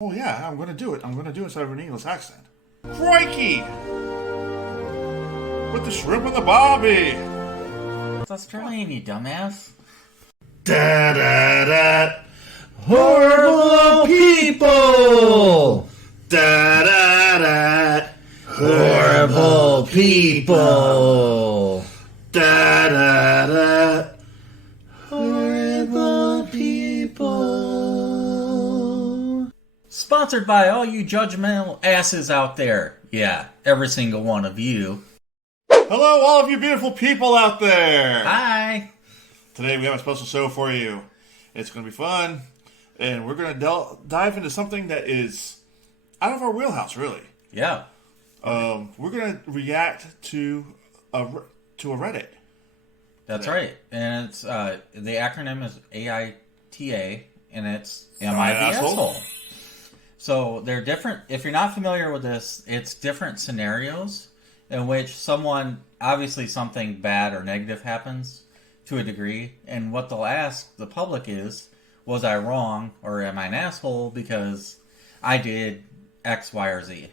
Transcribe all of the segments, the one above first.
Oh yeah, I'm gonna do it. I'm gonna do it instead of an English accent. Crikey! Put the shrimp on the barbie! It's Australian, you dumbass. Da da da. Horrible people. Da da da. Horrible people. Da da da. Horrible people. Sponsored by all you judgmental asses out there. Yeah, every single one of you. Hello, all of you beautiful people out there! Hi. Today we have a special show for you. It's gonna be fun, and we're gonna dive into something that is out of our wheelhouse, really. Yeah. We're gonna react to a Reddit. That's right. And it's the acronym is AITA, and it's Am I the Asshole? So they're different. If you're not familiar with this, it's different scenarios in which obviously something bad or negative happens to a degree, and what they'll ask the public is, was I wrong, or am I an asshole because I did X, Y, or Z?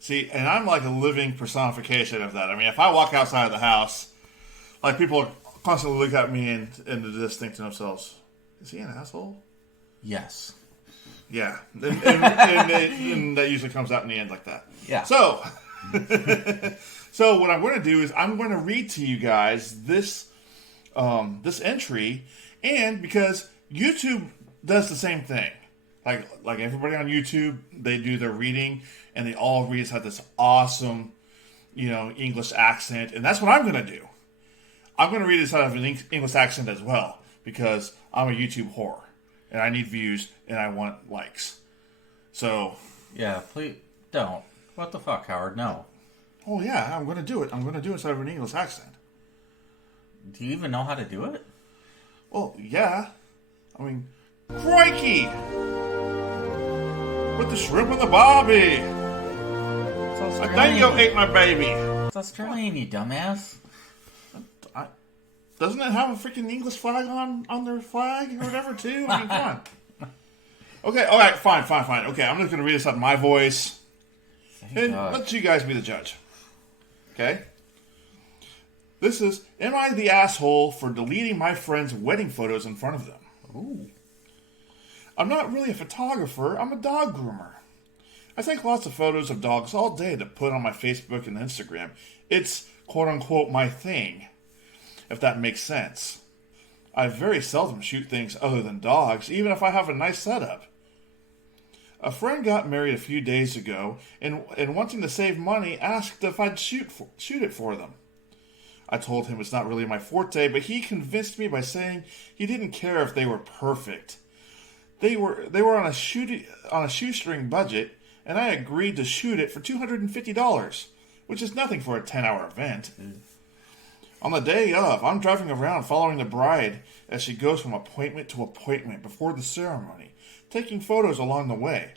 See, and I'm like a living personification of that. I mean, if I walk outside of the house, like people constantly look at me and just think to themselves, is he an asshole? Yes. Yeah. And that usually comes out in the end like that. Yeah. So, so what I'm going to do is I'm going to read to you guys this entry, and because YouTube does the same thing. Like everybody on YouTube, they do their reading, and they all read have this awesome, English accent, and that's what I'm going to do. I'm going to read this out of an English accent as well, because I'm a YouTube whore, and I need views, and I want likes. So... Yeah, please don't. What the fuck, Howard? No. Oh yeah, I'm going to do it. I'm going to do it instead of an English accent. Do you even know how to do it? Well, yeah. I mean, crikey! Put the shrimp on the barbie! I think you ate my baby! It's Australian, you dumbass. Doesn't it have a freaking English flag on their flag or whatever, too? I mean, come on. Okay, alright, fine. Okay, I'm just going to read this out in my voice. And let you guys be the judge. Okay? This is, am I the asshole for deleting my friends' wedding photos in front of them? Ooh. I'm not really a photographer, I'm a dog groomer. I take lots of photos of dogs all day to put on my Facebook and Instagram. It's, quote-unquote, my thing, if that makes sense. I very seldom shoot things other than dogs, even if I have a nice setup. A friend got married a few days ago, and wanting to save money, asked if I'd shoot it for them. I told him it's not really my forte, but he convinced me by saying he didn't care if they were perfect. They were on a shoestring budget, and I agreed to shoot it for $250, which is nothing for a 10-hour event. On the day of, I'm driving around following the bride as she goes from appointment to appointment before the ceremony, taking photos along the way.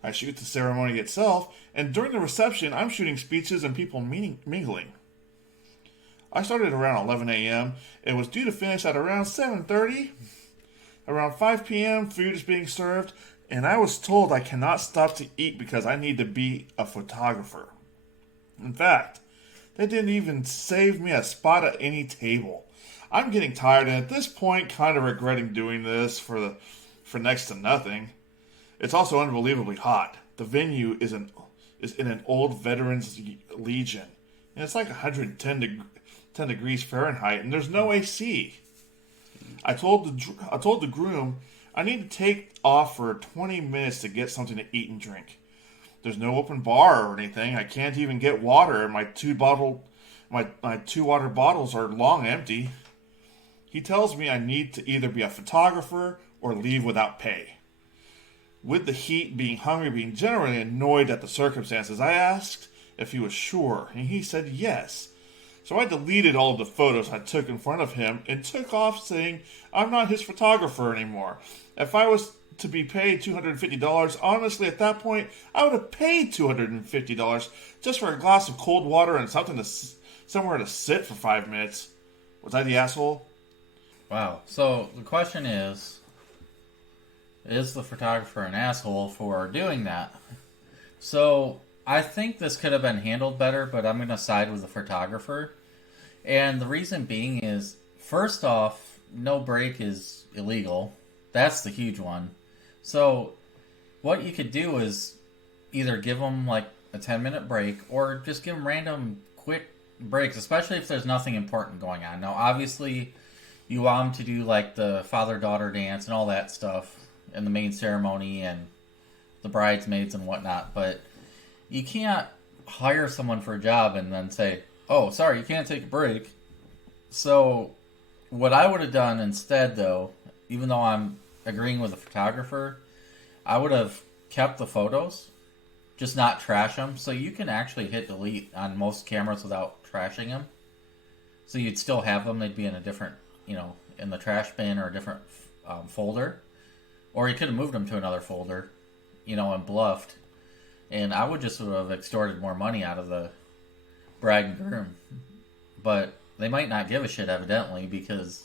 I shoot the ceremony itself, and during the reception, I'm shooting speeches and people mingling. I started around 11 a.m. and was due to finish at around 7:30. Around 5 p.m., food is being served, and I was told I cannot stop to eat because I need to be a photographer. In fact, they didn't even save me a spot at any table. I'm getting tired, and at this point, kind of regretting doing this for next to nothing. It's also unbelievably hot. The venue is in an old veterans legion, and it's like 110 degrees Fahrenheit, and there's no AC. I told the groom I need to take off for 20 minutes to get something to eat and drink. There's no open bar or anything. I can't even get water, and my two water bottles are long empty. He tells me I need to either be a photographer or leave without pay. With the heat, being hungry, being generally annoyed at the circumstances, I asked if he was sure, and he said yes. So I deleted all of the photos I took in front of him and took off saying I'm not his photographer anymore. If I was to be paid $250, honestly, at that point, I would have paid $250 just for a glass of cold water and somewhere to sit for 5 minutes. Was I the asshole? Wow. So the question is, Is the photographer an asshole for doing that? So, I think this could have been handled better, but I'm going to side with the photographer. And the reason being is, first off, no break is illegal. That's the huge one. So, what you could do is either give them like a 10-minute break or just give them random quick breaks, especially if there's nothing important going on. Now, obviously, you want them to do like the father-daughter dance and all that stuff in the main ceremony and the bridesmaids and whatnot, but you can't hire someone for a job and then say, oh, sorry, you can't take a break. So what I would have done instead, though, even though I'm agreeing with the photographer, I would have kept the photos, just not trash them. So you can actually hit delete on most cameras without trashing them. So you'd still have them. They'd be in a different, in the trash bin or a different folder. Or you could have moved them to another folder, and bluffed. And I would just have extorted more money out of the bride and groom. But they might not give a shit, evidently, because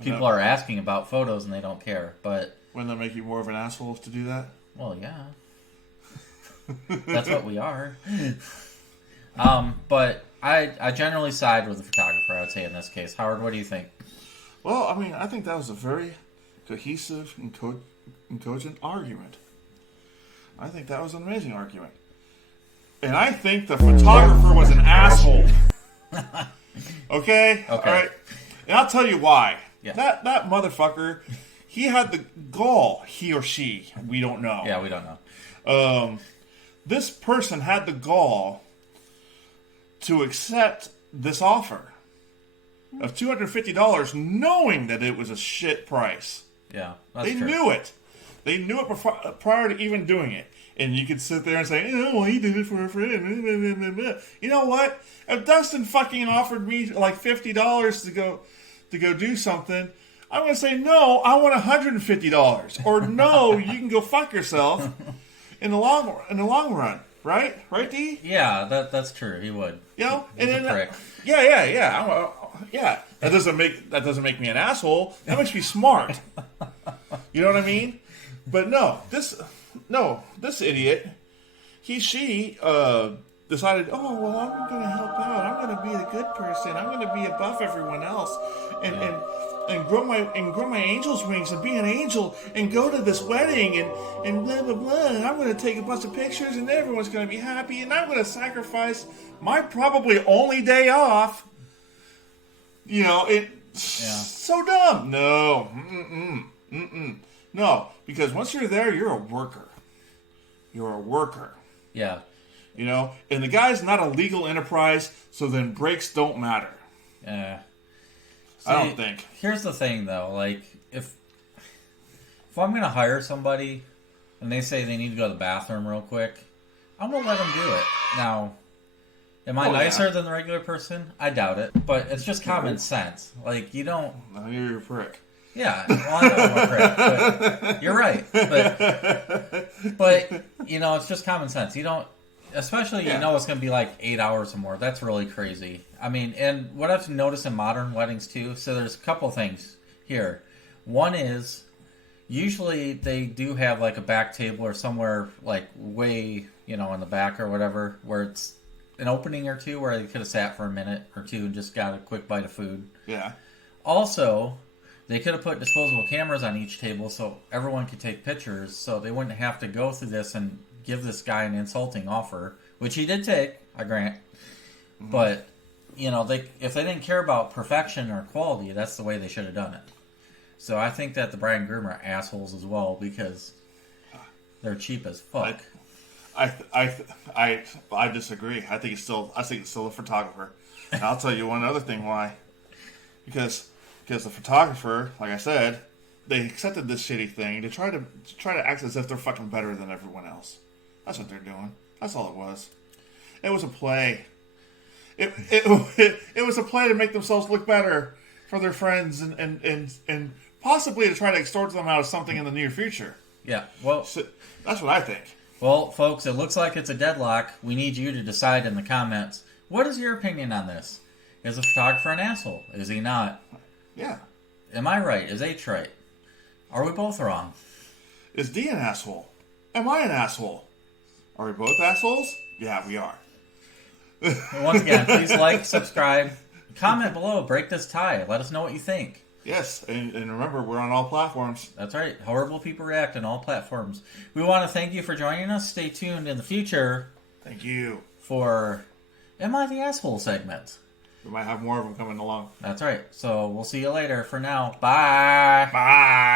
people are asking about photos and they don't care. But wouldn't that make you more of an asshole to do that? Well, yeah. That's what we are. But I generally side with the photographer, I would say, in this case. Howard, what do you think? Well, I mean, I think that was a very cohesive and cogent argument. I think that was an amazing argument. And I think the photographer was an asshole. Okay? All right. And I'll tell you why. Yeah. That motherfucker, he had the gall, he or she. We don't know. Yeah, we don't know. This person had the gall to accept this offer of $250, knowing that it was a shit price. Yeah, they knew it. They knew it prior to even doing it. And you could sit there and say, well, he did it for a friend. You know what? If Dustin fucking offered me like $50 to go do something, I'm going to say, no, I want $150. Or no, you can go fuck yourself in the long run. Right? Right, D? Yeah, that's true. He would. He's a prick. Yeah. That doesn't make me an asshole. That makes me smart. You know what I mean? But this idiot, she decided, oh well, I'm going to help out. I'm going to be a good person. I'm going to be above everyone else, and grow my angel's wings and be an angel and go to this wedding and blah blah blah. And I'm going to take a bunch of pictures and everyone's going to be happy. And I'm going to sacrifice my probably only day off. So dumb. No, no, because once you're there, you're a worker. You're a worker. Yeah. And the guy's not a legal enterprise, so then breaks don't matter. Yeah. I don't think. Here's the thing, though. Like, if I'm going to hire somebody and they say they need to go to the bathroom real quick, I'm going to let them do it. Now, am I nicer than the regular person? I doubt it. But it's just common sense. Like, you don't... No, you're a prick. Yeah, well, I know I'm a prick, but you're right. But it's just common sense. You don't... Especially, it's going to be like 8 hours or more. That's really crazy. I mean, and what I've noticed in modern weddings, too, so there's a couple things here. One is, usually they do have like a back table or somewhere like way, in the back or whatever, where it's an opening or two where they could have sat for a minute or two and just got a quick bite of food. Yeah. Also, they could have put disposable cameras on each table so everyone could take pictures, so they wouldn't have to go through this and give this guy an insulting offer, which he did take, I grant. Mm-hmm. But, if they didn't care about perfection or quality, that's the way they should have done it. So I think that the bride and groom are assholes as well because they're cheap as fuck. I disagree. I think it's still a photographer. And I'll tell you one other thing why. Because the photographer, like I said, they accepted this shitty thing to try to act as if they're fucking better than everyone else. That's what they're doing. That's all it was. It was a play. It was a play to make themselves look better for their friends and possibly to try to extort them out of something in the near future. Yeah, well... So, that's what I think. Well, folks, it looks like it's a deadlock. We need you to decide in the comments. What is your opinion on this? Is the photographer an asshole? Is he not? Yeah. Am I right? Is H right? Are we both wrong? Is D an asshole? Am I an asshole? Are we both assholes? Yeah, we are. Once again, please like, subscribe, comment below, break this tie. Let us know what you think. Yes, and remember, we're on all platforms. That's right. Horrible People React on all platforms. We want to thank you for joining us. Stay tuned in the future. Thank you. For Am I the Asshole segment. We might have more of them coming along. That's right. So we'll see you later. For now, bye. Bye.